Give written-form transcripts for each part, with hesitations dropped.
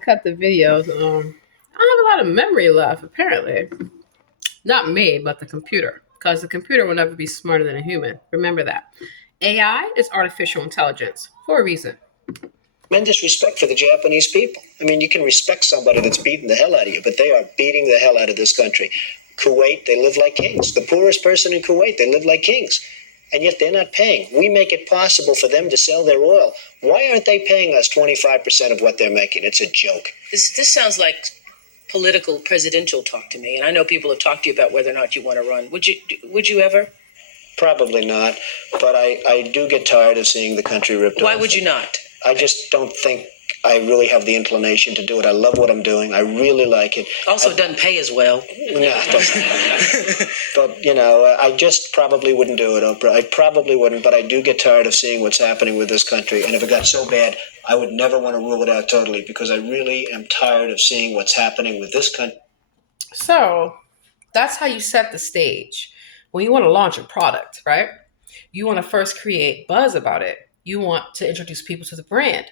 Cut the videos. I don't have a lot of memory left, apparently. Not me, but the computer. Because the computer will never be smarter than a human. Remember that. AI is artificial intelligence for a reason. Tremendous respect for the Japanese people. I mean, you can respect somebody that's beating the hell out of you, but they are beating the hell out of this country. Kuwait, they live like kings. The poorest person in Kuwait, they live like kings. And yet they're not paying. We make it possible for them to sell their oil. Why aren't they paying us 25% of what they're making? It's a joke. This sounds like political presidential talk to me. And I know people have talked to you about whether or not you want to run. Would you ever? Probably not. But I do get tired of seeing the country ripped off. Why would you not? I just don't think I really have the inclination to do it. I love what I'm doing. I really like it. Also, it doesn't pay as well. No, it doesn't. But, I just probably wouldn't do it, Oprah. I probably wouldn't, but I do get tired of seeing what's happening with this country. And if it got so bad, I would never want to rule it out totally because I really am tired of seeing what's happening with this country. So that's how you set the stage. When you want to launch a product, right? You want to first create buzz about it. You want to introduce people to the brand.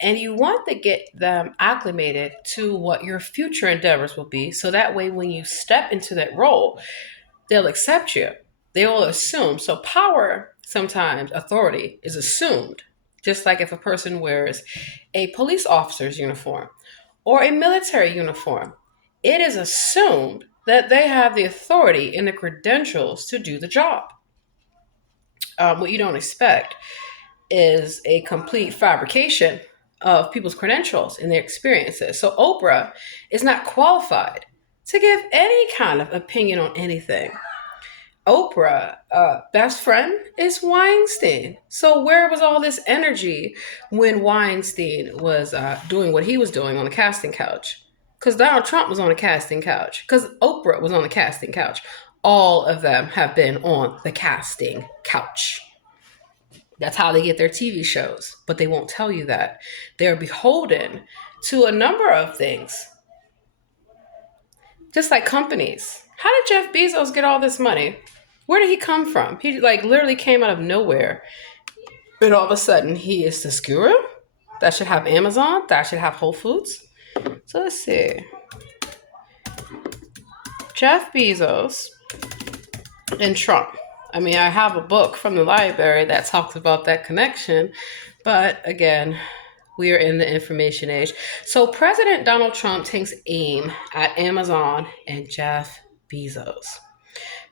And you want to get them acclimated to what your future endeavors will be. So that way, when you step into that role, they'll accept you. They will assume. So power, sometimes authority is assumed. Just like if a person wears a police officer's uniform or a military uniform, it is assumed that they have the authority and the credentials to do the job. What you don't expect is a complete fabrication of people's credentials and their experiences. So Oprah is not qualified to give any kind of opinion on anything. Oprah, best friend is Weinstein. So where was all this energy when Weinstein was doing what he was doing on the casting couch? Because Donald Trump was on the casting couch. Because Oprah was on the casting couch. All of them have been on the casting couch. That's how they get their TV shows, but they won't tell you that. They're beholden to a number of things. Just like companies. How did Jeff Bezos get all this money? Where did he come from? He literally came out of nowhere. And all of a sudden he is this guru that should have Amazon, that should have Whole Foods. So let's see. Jeff Bezos and Trump. I mean, I have a book from the library that talks about that connection, but again, we are in the information age. So President Donald Trump takes aim at Amazon and Jeff Bezos.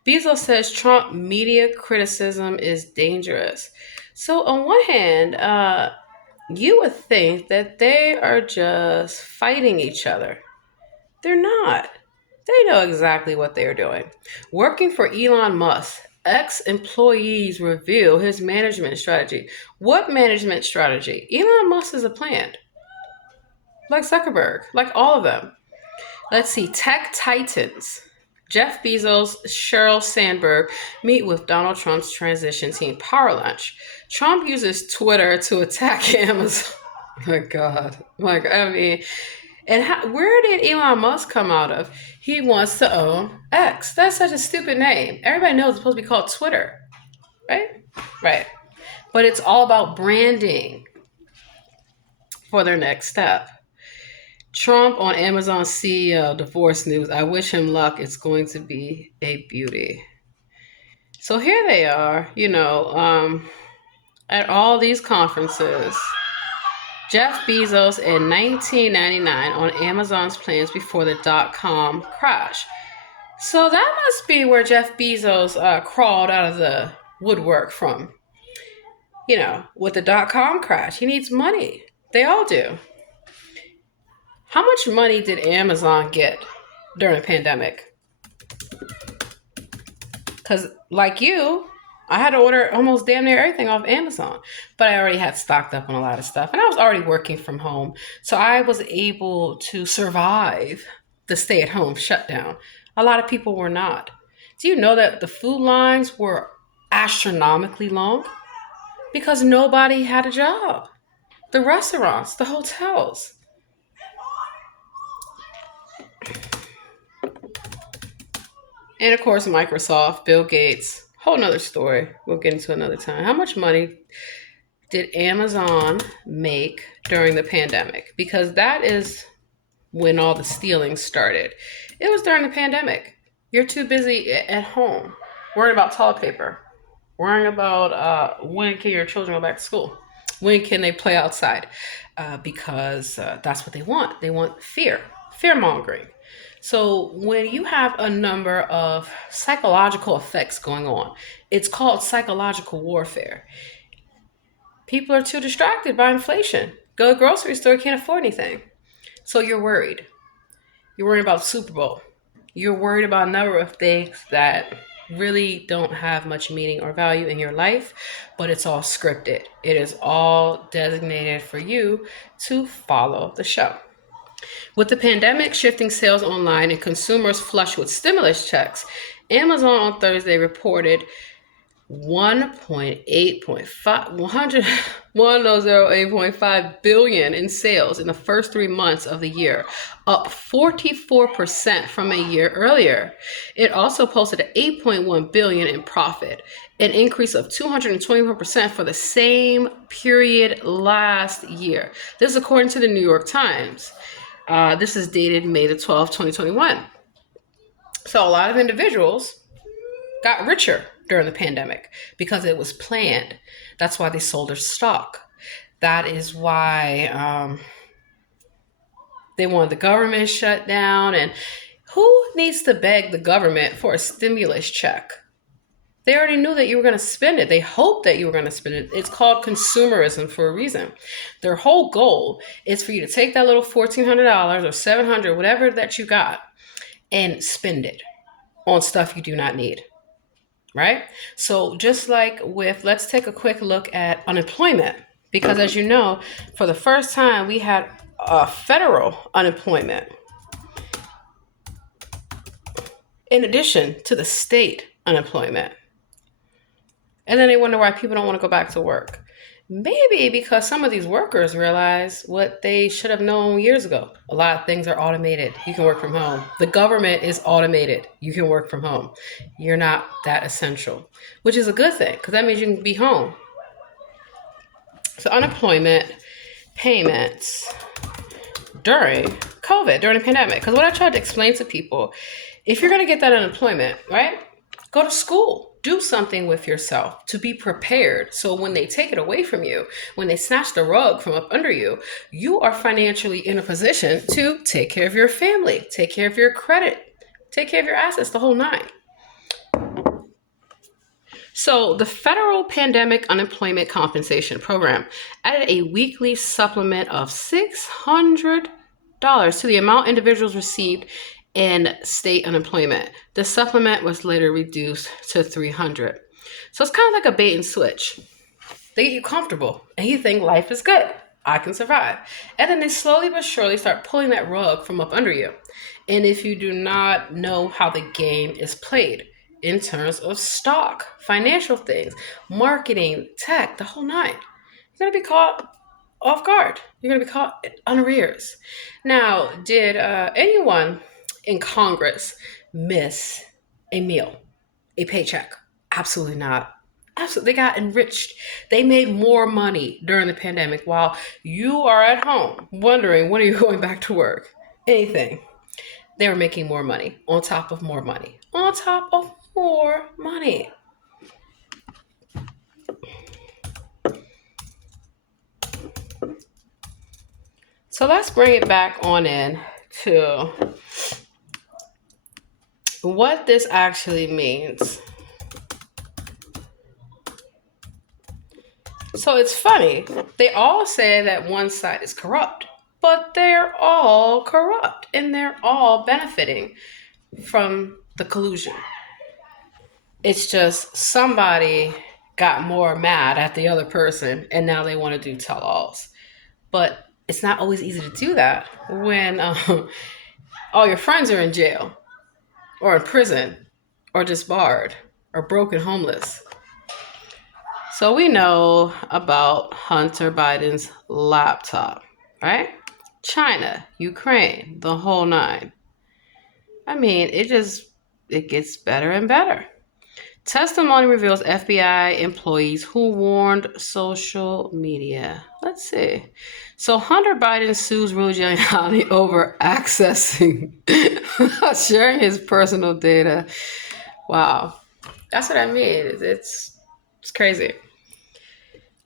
Bezos says Trump media criticism is dangerous. So on one hand, you would think that they are just fighting each other. They're not. They know exactly what they're doing. Working for Elon Musk, ex-employees reveal his management strategy. What management strategy? Elon Musk is a plant. Like Zuckerberg, like all of them. Let's see, tech titans. Jeff Bezos, Sheryl Sandberg meet with Donald Trump's transition team power lunch. Trump uses Twitter to attack Amazon. My God. I mean, and where did Elon Musk come out of? He wants to own X. That's such a stupid name. Everybody knows it's supposed to be called Twitter, right? Right. But it's all about branding for their next step. Trump on Amazon CEO, divorce news. I wish him luck. It's going to be a beauty. So here they are, at all these conferences. Jeff Bezos in 1999 on Amazon's plans before the dot-com crash. So that must be where Jeff Bezos crawled out of the woodwork from. With the dot-com crash. He needs money. They all do. How much money did Amazon get during the pandemic? Because like you, I had to order almost damn near everything off Amazon, but I already had stocked up on a lot of stuff and I was already working from home. So I was able to survive the stay-at-home shutdown. A lot of people were not. Do you know that the food lines were astronomically long? Because nobody had a job. The restaurants, the hotels. And of course, Microsoft, Bill Gates, whole nother story. We'll get into another time. How much money did Amazon make during the pandemic? Because that is when all the stealing started. It was during the pandemic. You're too busy at home worrying about toilet paper, worrying about when can your children go back to school, when can they play outside, because that's what they want. They want fear mongering. So when you have a number of psychological effects going on, it's called psychological warfare. People are too distracted by inflation. Go to the grocery store, can't afford anything. So you're worried. You're worried about the Super Bowl. You're worried about a number of things that really don't have much meaning or value in your life, but it's all scripted. It is all designated for you to follow the show. With the pandemic shifting sales online and consumers flush with stimulus checks, Amazon on Thursday reported 108.5 billion in sales in the first 3 months of the year, up 44% from a year earlier. It also posted 8.1 billion in profit, an increase of 221% for the same period last year. This is according to the New York Times. This is dated May the 12th, 2021. So a lot of individuals got richer during the pandemic because it was planned. That's why they sold their stock. That is why they wanted the government shut down. And who needs to beg the government for a stimulus check? They already knew that you were going to spend it. They hoped that you were going to spend it. It's called consumerism for a reason. Their whole goal is for you to take that little $1,400 or $700, whatever that you got, and spend it on stuff you do not need. Right? So just like with, let's take a quick look at unemployment, because as you know, for the first time, we had federal unemployment in addition to the state unemployment. And then they wonder why people don't want to go back to work. Maybe because some of these workers realize what they should have known years ago. A lot of things are automated. You can work from home. The government is automated. You can work from home. You're not that essential, which is a good thing because that means you can be home. So unemployment payments during COVID, during the pandemic. Because what I tried to explain to people, if you're going to get that unemployment, right, go to school. Do something with yourself to be prepared. So when they take it away from you, when they snatch the rug from up under you, you are financially in a position to take care of your family, take care of your credit, take care of your assets, the whole nine. So the Federal Pandemic Unemployment Compensation Program added a weekly supplement of $600 to the amount individuals received in state unemployment. The supplement was later reduced to $300. So it's kind of like a bait and switch. They get you comfortable and you think life is good. I can survive. And then they slowly but surely start pulling that rug from up under you. And if you do not know how the game is played in terms of stock, financial things, marketing, tech, the whole nine, you're going to be caught off guard. You're going to be caught unawares. Now, did anyone in Congress miss a meal, a paycheck? Absolutely not. Absolutely. They got enriched. They made more money during the pandemic while you are at home wondering, when are you going back to work? Anything. They were making more money on top of more money, on top of more money. So let's bring it back on in to what this actually means. So it's funny. They all say that one side is corrupt, but they're all corrupt and they're all benefiting from the collusion. It's just somebody got more mad at the other person and now they want to do tell-alls. But it's not always easy to do that when all your friends are in jail or in prison or disbarred or broken homeless. So we know about Hunter Biden's laptop, right? China, Ukraine, the whole nine. I mean, it gets better and better. Testimony reveals FBI employees who warned social media. Let's see. So Hunter Biden sues Rudy Giuliani over accessing, sharing his personal data. Wow. That's what I mean. It's crazy.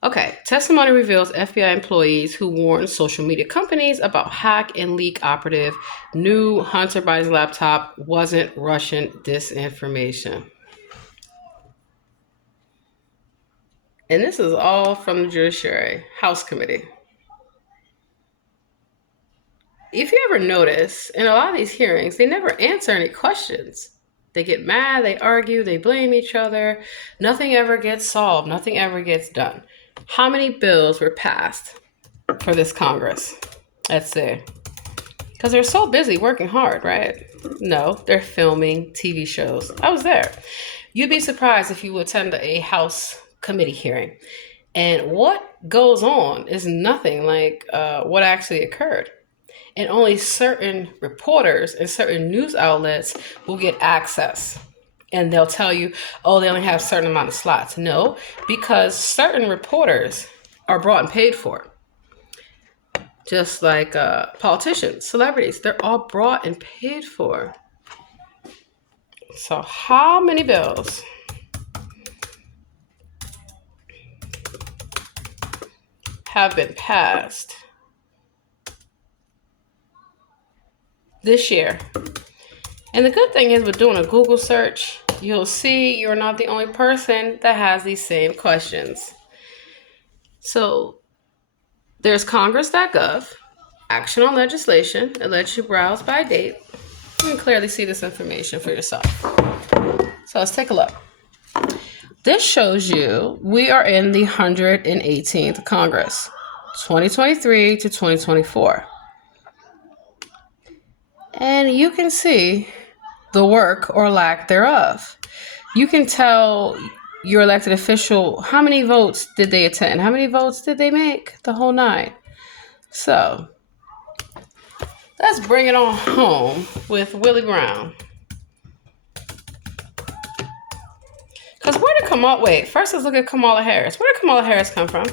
Okay, testimony reveals FBI employees who warned social media companies about hack and leak operative knew Hunter Biden's laptop wasn't Russian disinformation. And this is all from the Judiciary House Committee. If you ever notice, in a lot of these hearings, they never answer any questions. They get mad, they argue, they blame each other. Nothing ever gets solved, nothing ever gets done. How many bills were passed for this Congress? Let's see. Because they're so busy working hard, right? No, they're filming TV shows. I was there. You'd be surprised if you attend a House committee hearing. And what goes on is nothing like what actually occurred. And only certain reporters and certain news outlets will get access. And they'll tell you, oh, they only have a certain amount of slots. No, because certain reporters are brought and paid for. Just like politicians, celebrities, they're all brought and paid for. So how many bills have been passed this year? And the good thing is with doing a Google search, you'll see you're not the only person that has these same questions. So there's Congress.gov, action on legislation. It lets you browse by date. You can clearly see this information for yourself. So let's take a look. This shows you we are in the 118th Congress, 2023 to 2024. And you can see the work or lack thereof. You can tell your elected official how many votes did they attend, how many votes did they make, the whole nine. So let's bring it on home with Willie Brown. Because where did Kamala, wait, first let's look at Kamala Harris. Where did Kamala Harris come from?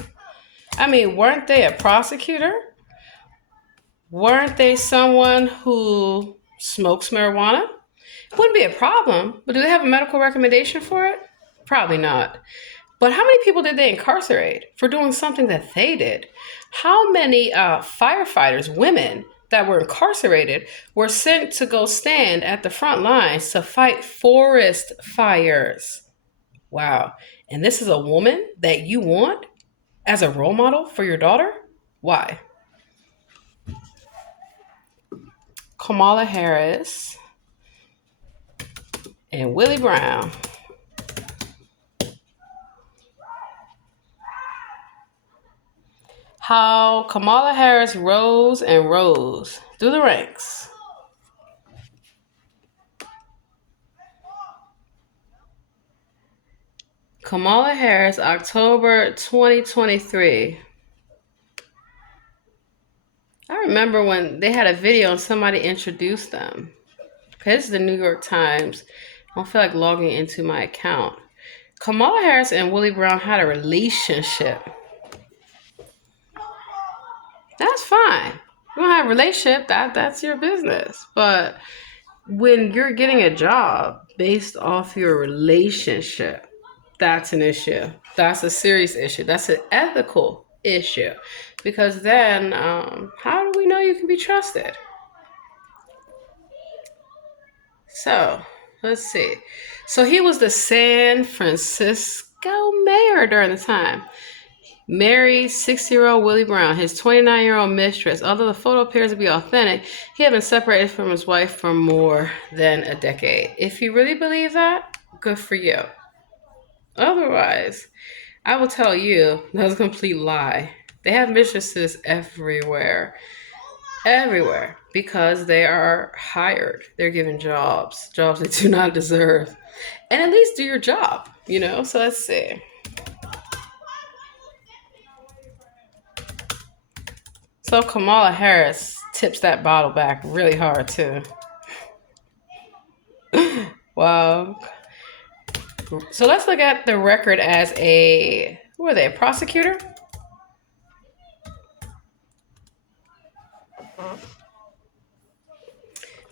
I mean, weren't they a prosecutor? Weren't they someone who smokes marijuana? Wouldn't be a problem, but do they have a medical recommendation for it? Probably not. But how many people did they incarcerate for doing something that they did? How many firefighters, women that were incarcerated, were sent to go stand at the front lines to fight forest fires? Wow. And this is a woman that you want as a role model for your daughter? Why? Kamala Harris and Willie Brown. How Kamala Harris rose and rose through the ranks. Kamala Harris, October 2023. I remember when they had a video and somebody introduced them. Okay, this is the New York Times. I don't feel like logging into my account. Kamala Harris and Willie Brown had a relationship. That's fine. You don't have a relationship, that's your business. But when you're getting a job based off your relationship, that's an issue. That's a serious issue. That's an ethical issue. Because then, how do we know you can be trusted? So, let's see. So he was the San Francisco mayor during the time. Married 60-year-old Willie Brown, his 29-year-old mistress. Although the photo appears to be authentic, he had been separated from his wife for more than a decade. If you really believe that, good for you. Otherwise, I will tell you that's a complete lie. They have mistresses everywhere. Everywhere. Because they are hired. They're given jobs they do not deserve. And at least do your job, So let's see. So Kamala Harris tips that bottle back really hard too. Wow. So let's look at the record as a, who are they, a prosecutor?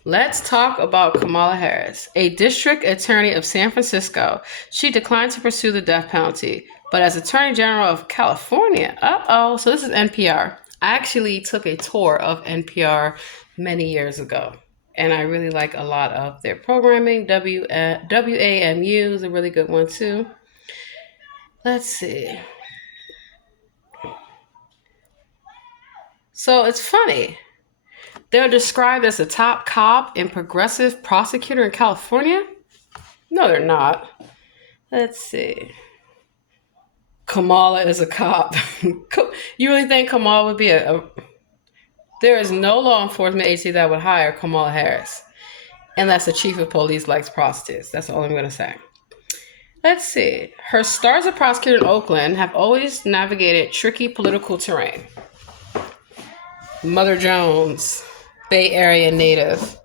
Let's talk about Kamala Harris, a district attorney of San Francisco. She declined to pursue the death penalty, but as Attorney General of California, so this is NPR. I actually took a tour of NPR many years ago, and I really like a lot of their programming. WAMU is a really good one too. Let's see. So it's funny. They're described as the top cop and progressive prosecutor in California. No, they're not. Let's see. Kamala is a cop. You really think Kamala would be There is no law enforcement agency that would hire Kamala Harris unless the chief of police likes prostitutes. That's all I'm going to say. Let's see. Her stars as a prosecutor in Oakland have always navigated tricky political terrain. Mother Jones, Bay Area native.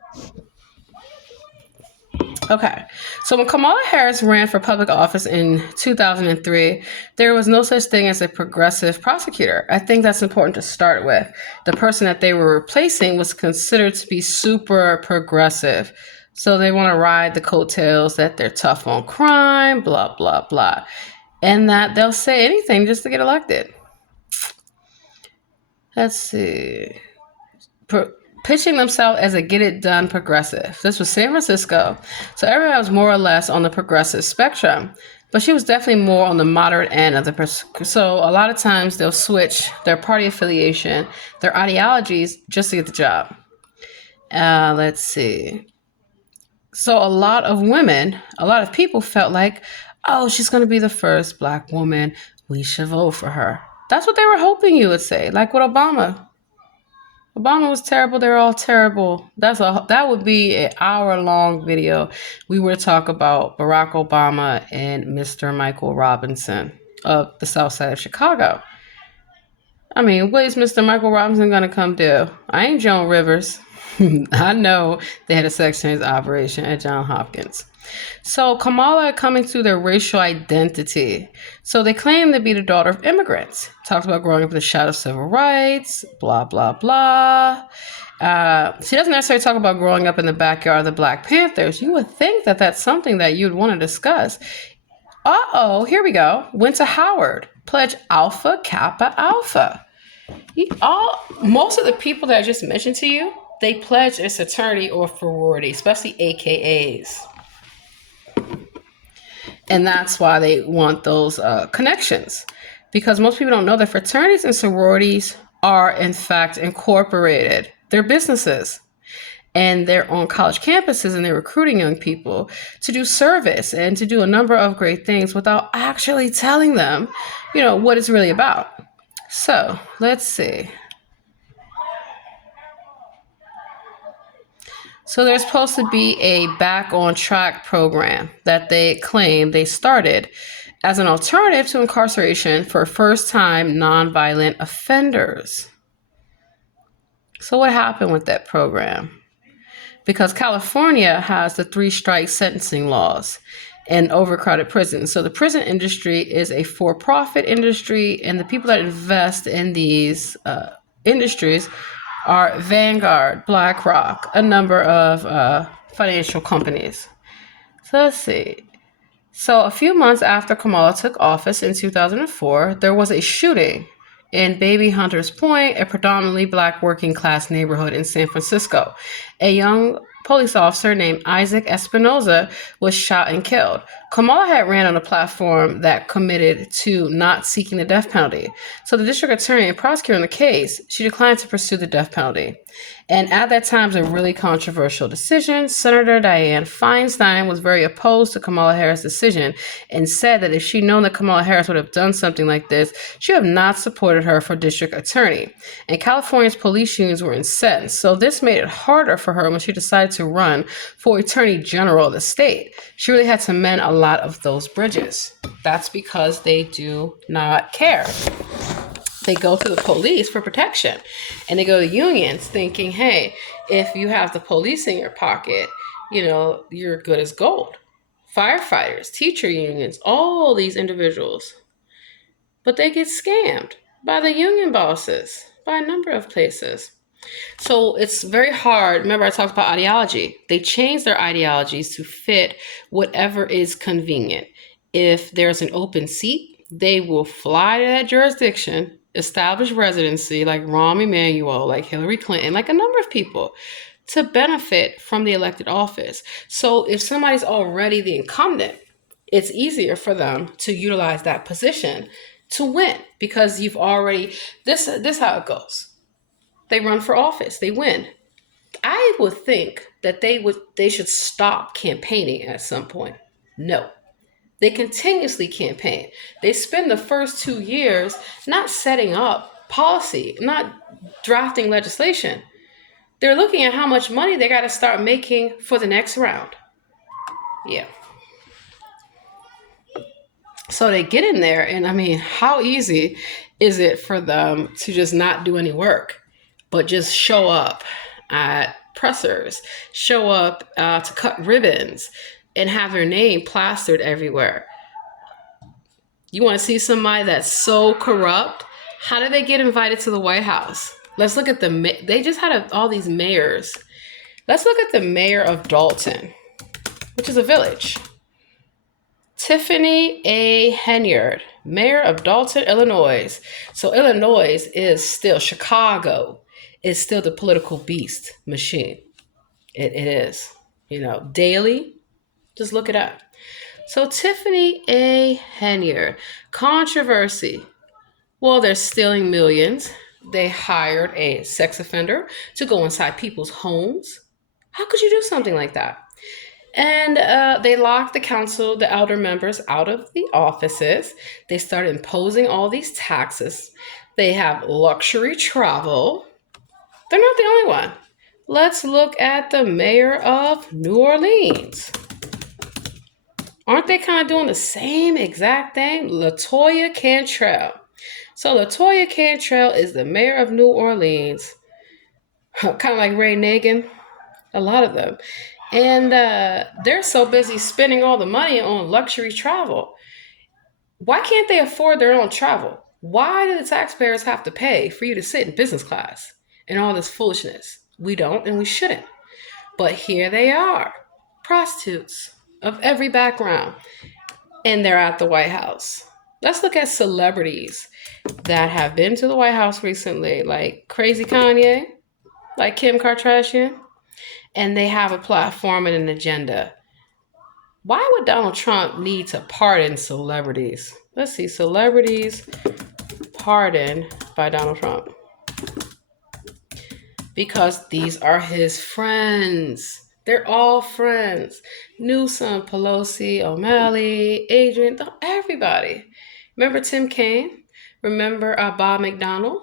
Okay, so when Kamala Harris ran for public office in 2003, there was no such thing as a progressive prosecutor. I think that's important to start with. The person that they were replacing was considered to be super progressive. So they want to ride the coattails that they're tough on crime, blah, blah, blah. And that they'll say anything just to get elected. Let's see. Pitching themselves as a get-it-done progressive. This was San Francisco, so everyone was more or less on the progressive spectrum, but she was definitely more on the moderate end of the so a lot of times they'll switch their party affiliation, their ideologies, just to get the job. Let's see. So a lot of people felt like, oh, she's going to be the first Black woman. We should vote for her. That's what they were hoping you would say, like with Obama. Obama was terrible. They're all terrible. That would be an hour-long video. We were to talk about Barack Obama and Mr. Michael Robinson of the South Side of Chicago. I mean, what is Mr. Michael Robinson going to come do? I ain't Joan Rivers. I know they had a sex change operation at Johns Hopkins. So Kamala coming to their racial identity. So they claim to be the daughter of immigrants. Talks about growing up in the shadow of civil rights, blah, blah, blah. She doesn't necessarily talk about growing up in the backyard of the Black Panthers. You would think that that's something that you'd want to discuss. Here we go. Went to Howard. Pledged Alpha Kappa Alpha. Most of the people that I just mentioned to you, they pledge a fraternity or sorority, especially AKAs. And that's why they want those connections. Because most people don't know that fraternities and sororities are, in fact, incorporated. They're businesses. And they're on college campuses and they're recruiting young people to do service and to do a number of great things without actually telling them, what it's really about. So let's see. So there's supposed to be a Back on Track program that they claim they started as an alternative to incarceration for first-time nonviolent offenders. So what happened with that program? Because California has the 3-strike sentencing laws and overcrowded prisons. So the prison industry is a for-profit industry, and the people that invest in these industries are Vanguard, BlackRock, a number of financial companies. So let's see. So a few months after Kamala took office in 2004, there was a shooting in Baby Hunters Point, a predominantly Black working class neighborhood in San Francisco. A young police officer named Isaac Espinoza was shot and killed. Kamala had ran on a platform that committed to not seeking the death penalty. So the district attorney and prosecutor in the case, she declined to pursue the death penalty. And at that time, it was a really controversial decision. Senator Dianne Feinstein was very opposed to Kamala Harris' decision and said that if she'd known that Kamala Harris would have done something like this, she would have not supported her for district attorney. And California's police unions were incensed. So this made it harder for her when she decided to run for attorney general of the state. She really had to mend a lot of those bridges. That's because they do not care. They go to the police for protection, and they go to unions thinking, hey, if you have the police in your pocket, you're good as gold firefighters, teacher unions, all these individuals. But they get scammed by the union bosses, by a number of places. So it's very hard. Remember, I talked about ideology. They change their ideologies to fit whatever is convenient. If there's an open seat, they will fly to that jurisdiction, establish residency like Rahm Emanuel, like Hillary Clinton, like a number of people to benefit from the elected office. So if somebody's already the incumbent, it's easier for them to utilize that position to win because you've already, this how it goes. They run for office, they win. I would think that they should stop campaigning at some point. No. They continuously campaign. They spend the first 2 years not setting up policy, not drafting legislation. They're looking at how much money they got to start making for the next round. Yeah. So they get in there, and I mean, how easy is it for them to just not do any work, but just show up at pressers, show up to cut ribbons, and have their name plastered everywhere? You want to see somebody that's so corrupt? How did they get invited to the White House? Let's look at they just had all these mayors. Let's look at the mayor of Dalton, which is a village. Tiffany A. Henyard, mayor of Dalton, Illinois. So Illinois is still, Chicago is still the political beast machine. It is, daily. Just look it up. So Tiffany A. Henyard, controversy. Well, they're stealing millions. They hired a sex offender to go inside people's homes. How could you do something like that? And they locked the elder members out of the offices. They started imposing all these taxes. They have luxury travel. They're not the only one. Let's look at the mayor of New Orleans. Aren't they kind of doing the same exact thing? LaToya Cantrell. So LaToya Cantrell is the mayor of New Orleans. Kind of like Ray Nagin. A lot of them. And they're so busy spending all the money on luxury travel. Why can't they afford their own travel? Why do the taxpayers have to pay for you to sit in business class and all this foolishness? We don't and we shouldn't. But here they are, prostitutes of every background, and they're at the White House. Let's look at celebrities that have been to the White House recently, like Crazy Kanye, like Kim Kardashian. And they have a platform and an agenda. Why would Donald Trump need to pardon celebrities? Let's see, celebrities pardoned by Donald Trump. Because these are his friends. They're all friends. Newsom, Pelosi, O'Malley, Adrian, everybody. Remember Tim Kaine? Remember Bob McDonnell?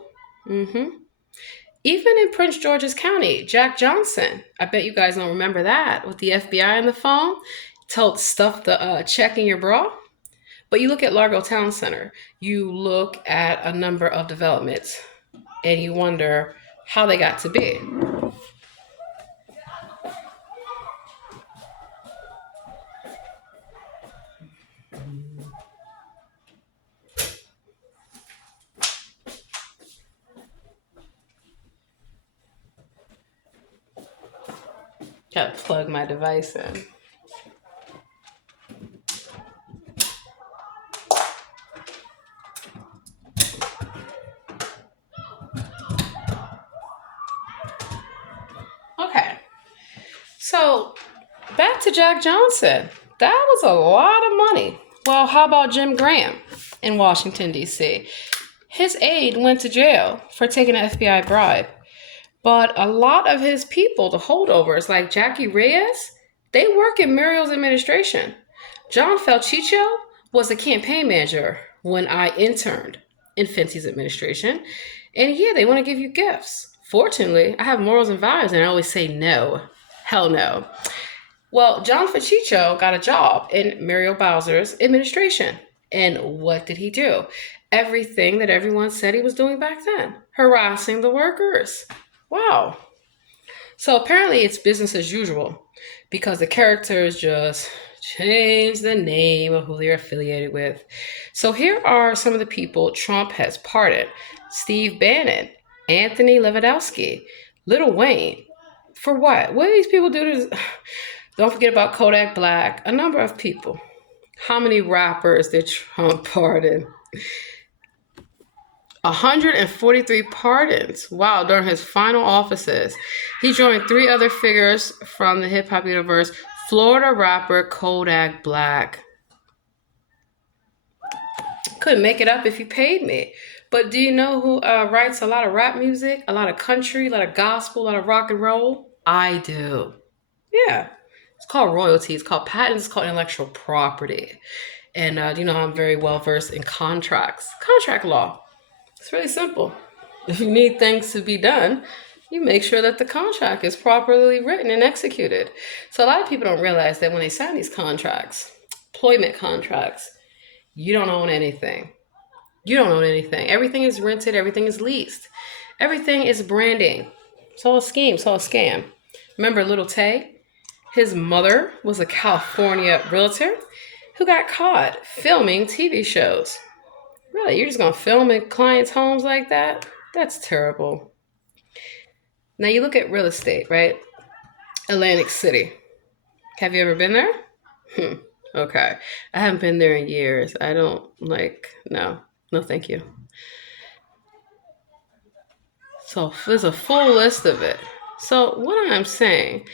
Even in Prince George's County, Jack Johnson. I bet you guys don't remember that. With the FBI on the phone, told stuff to check in your bra. But you look at Largo Town Center, you look at a number of developments, and you wonder how they got to be. Gotta plug my device in. Okay. So back to Jack Johnson. That was a lot of money. Well, how about Jim Graham in Washington, D.C.? His aide went to jail for taking an FBI bribe. But a lot of his people, the holdovers, like Jackie Reyes, they work in Muriel's administration. John Falcicio was a campaign manager when I interned in Fenty's administration. And yeah, they want to give you gifts. Fortunately, I have morals and values, and I always say no. Hell no. Well, John Falcicio got a job in Muriel Bowser's administration. And what did he do? Everything that everyone said he was doing back then. Harassing the workers. Wow. So apparently it's business as usual because the characters just change the name of who they're affiliated with. So here are some of the people Trump has pardoned: Steve Bannon, Anthony Lewandowski, Lil Wayne. For what? What do these people do to? Don't forget about Kodak Black, a number of people. How many rappers did Trump pardon? 143 pardons. Wow, during his final offices. He joined 3 other figures from the hip hop universe: Florida rapper Kodak Black. Couldn't make it up if you paid me. But do you know who writes a lot of rap music, a lot of country, a lot of gospel, a lot of rock and roll? I do. Yeah. It's called royalties, it's called patents, it's called intellectual property. And you know, I'm very well versed in contracts, contract law. It's really simple. If you need things to be done, you make sure that the contract is properly written and executed. So a lot of people don't realize that when they sign these contracts, employment contracts, you don't own anything. You don't own anything. Everything is rented, everything is leased. Everything is branding. It's all a scheme, it's all a scam. Remember Little Tay? His mother was a California realtor who got caught filming TV shows. Really, you're just gonna film in clients' homes like that? That's terrible. Now you look at real estate, right? Atlantic City. Have you ever been there? Okay. I haven't been there in years. I don't no, thank you. So there's a full list of it. So what I'm saying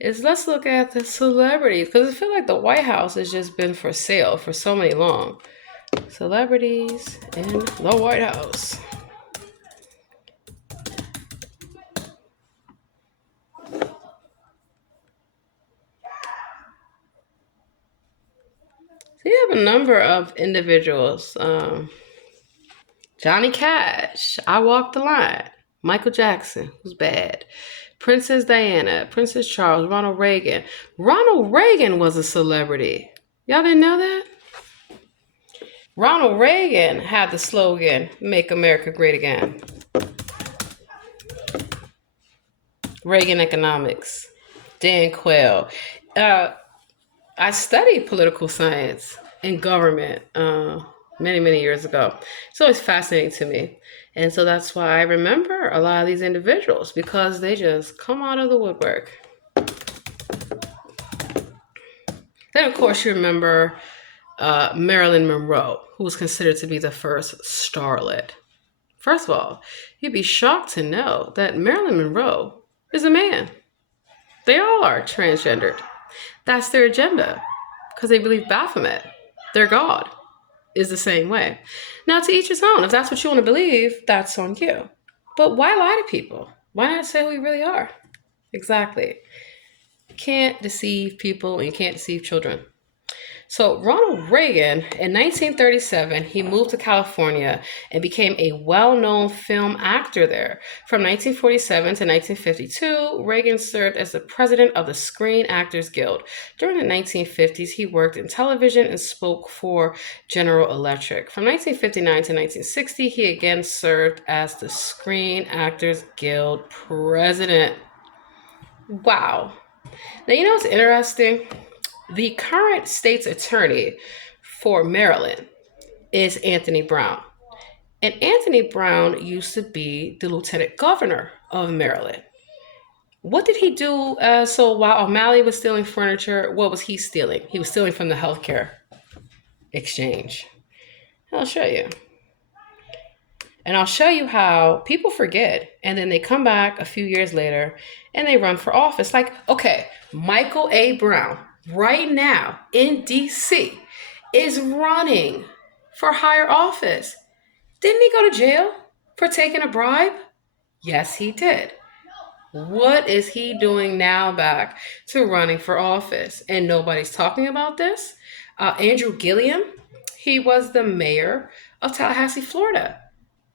is let's look at the celebrities, because I feel like the White House has just been for sale for so many long. Celebrities in the White House. So you have a number of individuals. Johnny Cash, I Walk the Line. Michael Jackson, who's bad. Princess Diana, Princess Charles, Ronald Reagan. Ronald Reagan was a celebrity. Y'all didn't know that? Ronald Reagan had the slogan, "Make America Great Again." Reagan economics. Dan Quayle. I studied political science and government many, many years ago. It's always fascinating to me. And so that's why I remember a lot of these individuals, because they just come out of the woodwork. Then, of course, you remember Marilyn Monroe, who was considered to be the first starlet. First of all, you'd be shocked to know that Marilyn Monroe is a man. They all are transgendered. That's their agenda, because they believe Baphomet, their god, is the same way. Now, to each his own. If that's what you want to believe, that's on you. But why lie to people? Why not say who we really are? Exactly. You can't deceive people and you can't deceive children. So Ronald Reagan, in 1937, he moved to California and became a well-known film actor there. From 1947 to 1952, Reagan served as the president of the Screen Actors Guild. During the 1950s, he worked in television and spoke for General Electric. From 1959 to 1960, he again served as the Screen Actors Guild president. Wow. Now, you know what's interesting? The current state's attorney for Maryland is Anthony Brown. And Anthony Brown used to be the lieutenant governor of Maryland. What did he do? So while O'Malley was stealing furniture, what was he stealing? He was stealing from the healthcare exchange. I'll show you. And I'll show you how people forget, and then they come back a few years later and they run for office. Like, okay, Michael A. Brown, right now in DC, is running for higher office. Didn't he go to jail for taking a bribe? Yes, he did. What is he doing now back to running for office? And nobody's talking about this. Andrew Gilliam, he was the mayor of Tallahassee, Florida.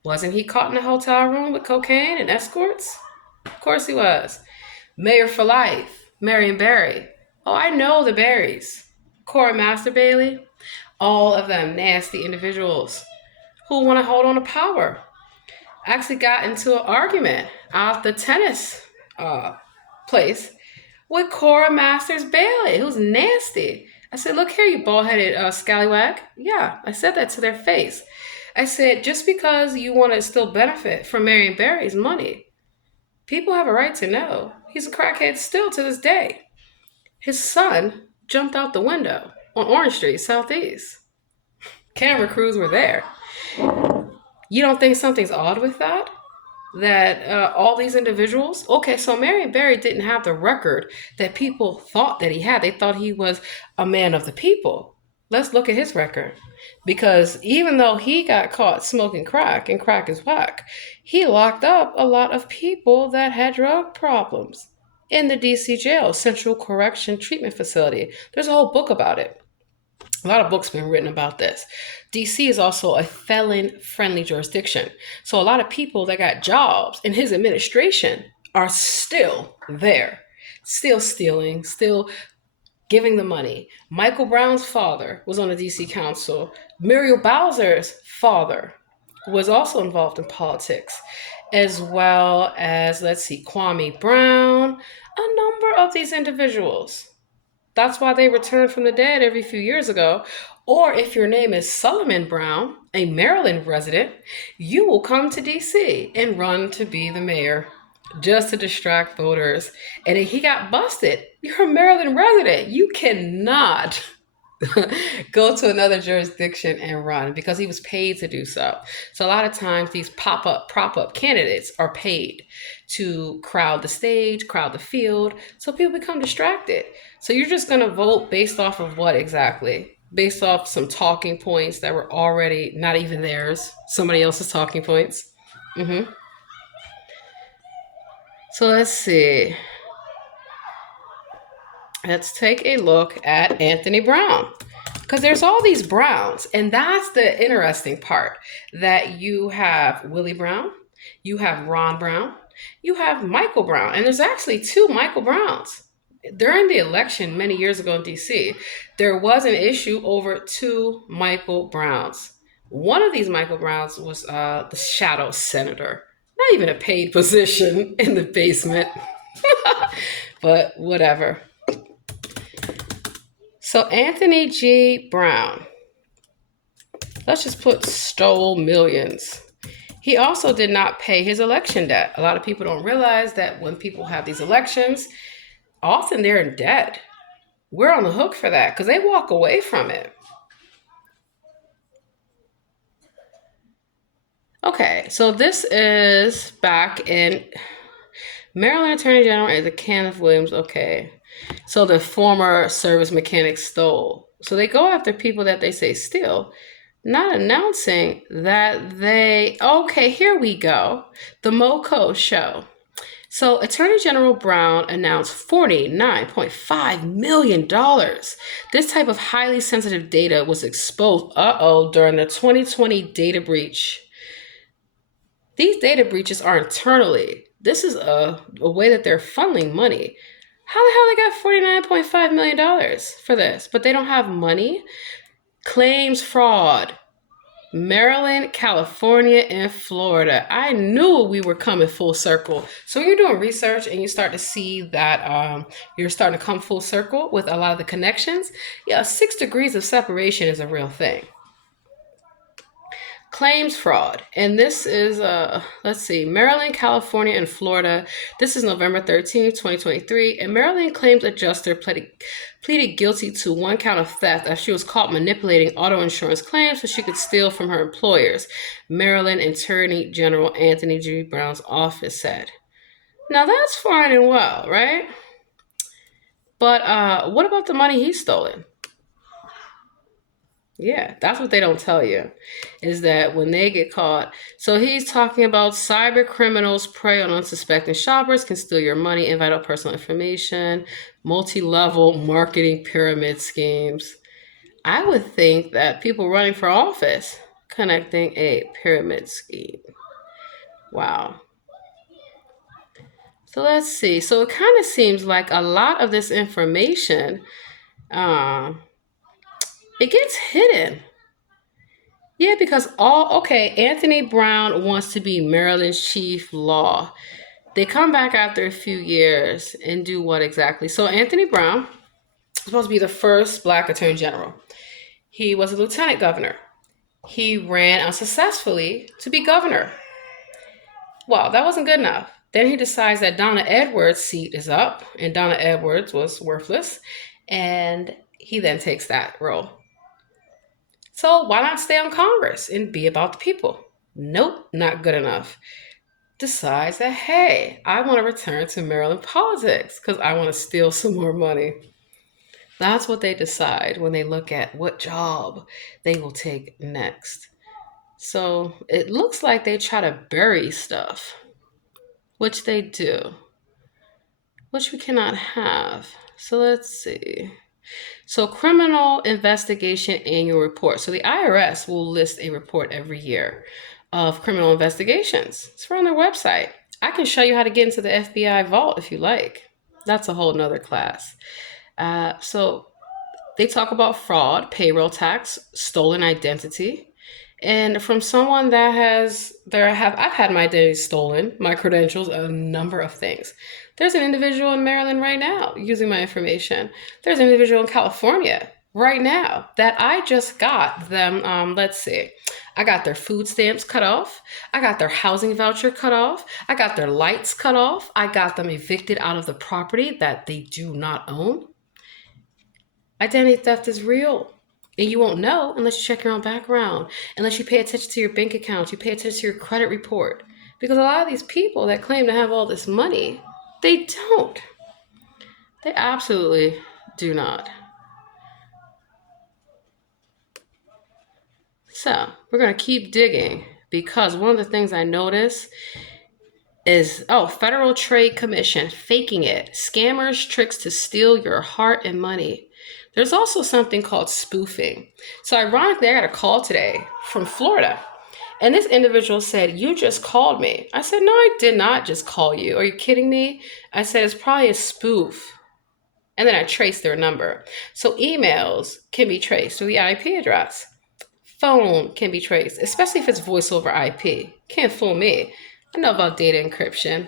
Wasn't he caught in a hotel room with cocaine and escorts? Of course he was. Mayor for life, Marion Barry. Oh, I know the Barrys. Cora Master Bailey. All of them nasty individuals who want to hold on to power. Actually got into an argument at the tennis place with Cora Masters Bailey, who's nasty. I said, look here, you bald-headed scallywag. Yeah, I said that to their face. I said, just because you want to still benefit from Marion Barry's money, people have a right to know. He's a crackhead still to this day. His son jumped out the window on Orange Street, Southeast. Camera crews were there. You don't think something's odd with that? That all these individuals, okay, so Marion Barry didn't have the record that people thought that he had. They thought he was a man of the people. Let's look at his record. Because even though he got caught smoking crack and crack is whack, he locked up a lot of people that had drug problems in the DC jail, Central Correction Treatment Facility. There's a whole book about it. A lot of books been written about this. DC is also a felon-friendly jurisdiction. So a lot of people that got jobs in his administration are still there, still stealing, still giving the money. Michael Brown's father was on the DC council. Muriel Bowser's father was also involved in politics, as well as, let's see, Kwame Brown, a number of these individuals. That's why they returned from the dead every few years ago. Or if your name is Solomon Brown, a Maryland resident, you will come to DC and run to be the mayor just to distract voters. And if he got busted, you're a Maryland resident. You cannot go to another jurisdiction and run because he was paid to do so. So a lot of times these prop up candidates are paid to crowd the stage, crowd the field, so people become distracted. So you're just going to vote based off of what exactly? Based off some talking points that were already not even theirs, somebody else's talking points. So let's see. Let's take a look at Anthony Brown. Because there's all these Browns, and that's the interesting part, that you have Willie Brown, you have Ron Brown, you have Michael Brown, and there's actually two Michael Browns. During the election many years ago in DC, there was an issue over two Michael Browns. One of these Michael Browns was the shadow senator, not even a paid position in the basement, but whatever. So Anthony G. Brown, let's just put stole millions. He also did not pay his election debt. A lot of people don't realize that when people have these elections, often they're in debt. We're on the hook for that because they walk away from it. Okay, so this is back in Maryland Attorney General is a Kenneth Williams. Okay, so the former service mechanic stole. So they go after people that they say steal, not announcing that they, okay, here we go. The MoCo show. So Attorney General Brown announced $49.5 million. This type of highly sensitive data was exposed, during the 2020 data breach. These data breaches are internally. This is a way that they're funneling money. How the hell they got $49.5 million for this? But they don't have money? Claims fraud. Maryland, California, and Florida. I knew we were coming full circle. So when you're doing research and you start to see that you're starting to come full circle with a lot of the connections, 6 degrees of separation is a real thing. Claims fraud. And this is, let's see, Maryland, California, and Florida. This is November 13th, 2023. And Maryland claims adjuster pleaded guilty to 1 count of theft as she was caught manipulating auto insurance claims so she could steal from her employers, Maryland Attorney General Anthony G. Brown's office said. Now that's fine and well, right? But what about the money he's stolen? Yeah, that's what they don't tell you, is that when they get caught. So he's talking about cyber criminals prey on unsuspecting shoppers, can steal your money, invite out personal information, multi-level marketing pyramid schemes. I would think that people running for office connecting a pyramid scheme. Wow. So let's see. So it kind of seems like a lot of this information, it gets hidden. Yeah, because Anthony Brown wants to be Maryland's chief law. They come back after a few years and do what exactly? So Anthony Brown supposed to be the first black attorney general. He was a lieutenant governor. He ran unsuccessfully to be governor. Well, that wasn't good enough. Then he decides that Donna Edwards' seat is up, and Donna Edwards was worthless, and he then takes that role. So why not stay on Congress and be about the people? Nope, not good enough. Decides that, hey, I want to return to Maryland politics because I want to steal some more money. That's what they decide when they look at what job they will take next. So it looks like they try to bury stuff, which they do, which we cannot have. So let's see. So, criminal investigation annual report. So, the IRS will list a report every year of criminal investigations. It's on their website. I can show you how to get into the FBI vault if you like. That's a whole nother class. So, they talk about fraud, payroll tax, stolen identity. And from someone I've had my identity stolen, my credentials, a number of things. There's an individual in Maryland right now using my information. There's an individual in California right now that I just got them. Let's see. I got their food stamps cut off. I got their housing voucher cut off. I got their lights cut off. I got them evicted out of the property that they do not own. Identity theft is real. And you won't know unless you check your own background, unless you pay attention to your bank account, you pay attention to your credit report. Because a lot of these people that claim to have all this money, they don't. They absolutely do not. So we're going to keep digging because one of the things I notice is, Federal Trade Commission, faking it. Scammers' tricks to steal your heart and money. There's also something called spoofing. So ironically, I got a call today from Florida. And this individual said, you just called me. I said, no, I did not just call you. Are you kidding me? I said, it's probably a spoof. And then I traced their number. So emails can be traced to the IP address. Phone can be traced, especially if it's voice over IP. Can't fool me. I know about data encryption.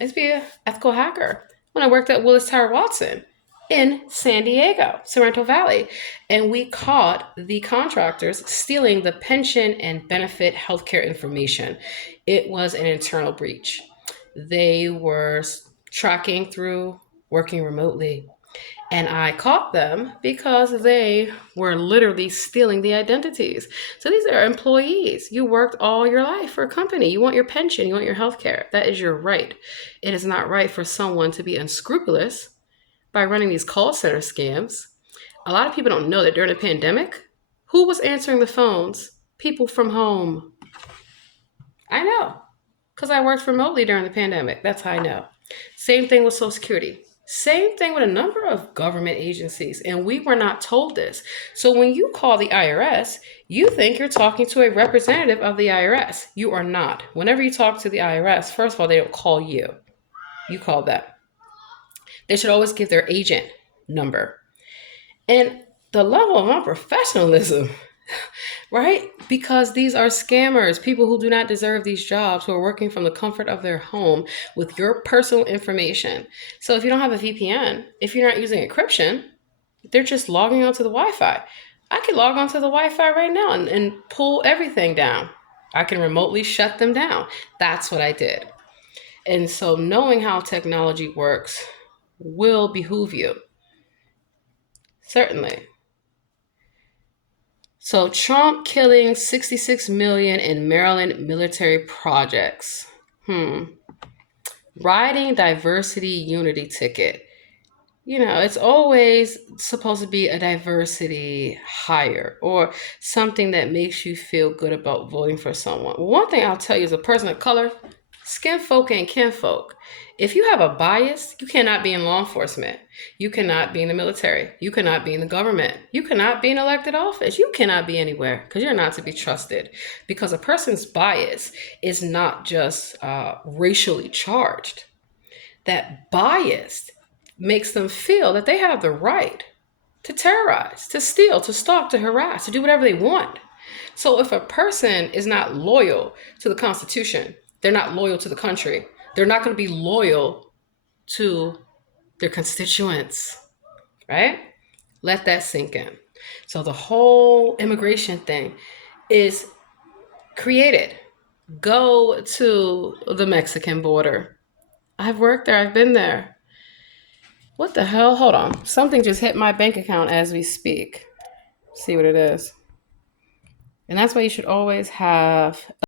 It's be an ethical hacker. When I worked at Willis Tower Watson in San Diego, Sorrento Valley, and we caught the contractors stealing the pension and benefit healthcare information. It was an internal breach. They were tracking through working remotely. And I caught them because they were literally stealing the identities. So these are employees. You worked all your life for a company. You want your pension, you want your health care. That is your right. It is not right for someone to be unscrupulous by running these call center scams. A lot of people don't know that during the pandemic, who was answering the phones? People from home. I know, because I worked remotely during the pandemic. That's how I know. Same thing with Social Security. Same thing with a number of government agencies, and we were not told this. So when you call the IRS, you think you're talking to a representative of the IRS. You are not. Whenever you talk to the IRS, first of all, they don't call you. You call them. They should always give their agent number. And the level of unprofessionalism, right? Because these are scammers, people who do not deserve these jobs, who are working from the comfort of their home with your personal information. So if you don't have a VPN, if you're not using encryption, they're just logging onto the Wi-Fi. I can log onto the Wi-Fi right now and pull everything down. I can remotely shut them down. That's what I did. And so knowing how technology works will behoove you. Certainly. So Trump killing 66 million in Maryland military projects. Riding diversity unity ticket. You know, it's always supposed to be a diversity hire or something that makes you feel good about voting for someone. One thing I'll tell you as a person of color, skin folk and kinfolk. If you have a bias, you cannot be in law enforcement. You cannot be in the military. You cannot be in the government. You cannot be in elected office. You cannot be anywhere because you're not to be trusted. Because a person's bias is not just racially charged. That bias makes them feel that they have the right to terrorize, to steal, to stalk, to harass, to do whatever they want. So if a person is not loyal to the Constitution, they're not loyal to the country, they're not going to be loyal to their constituents, right? Let that sink in. So the whole immigration thing is created. Go to the Mexican border. I've worked there, I've been there. What the hell? Hold on. Something just hit my bank account as we speak. See what it is. And that's why you should always have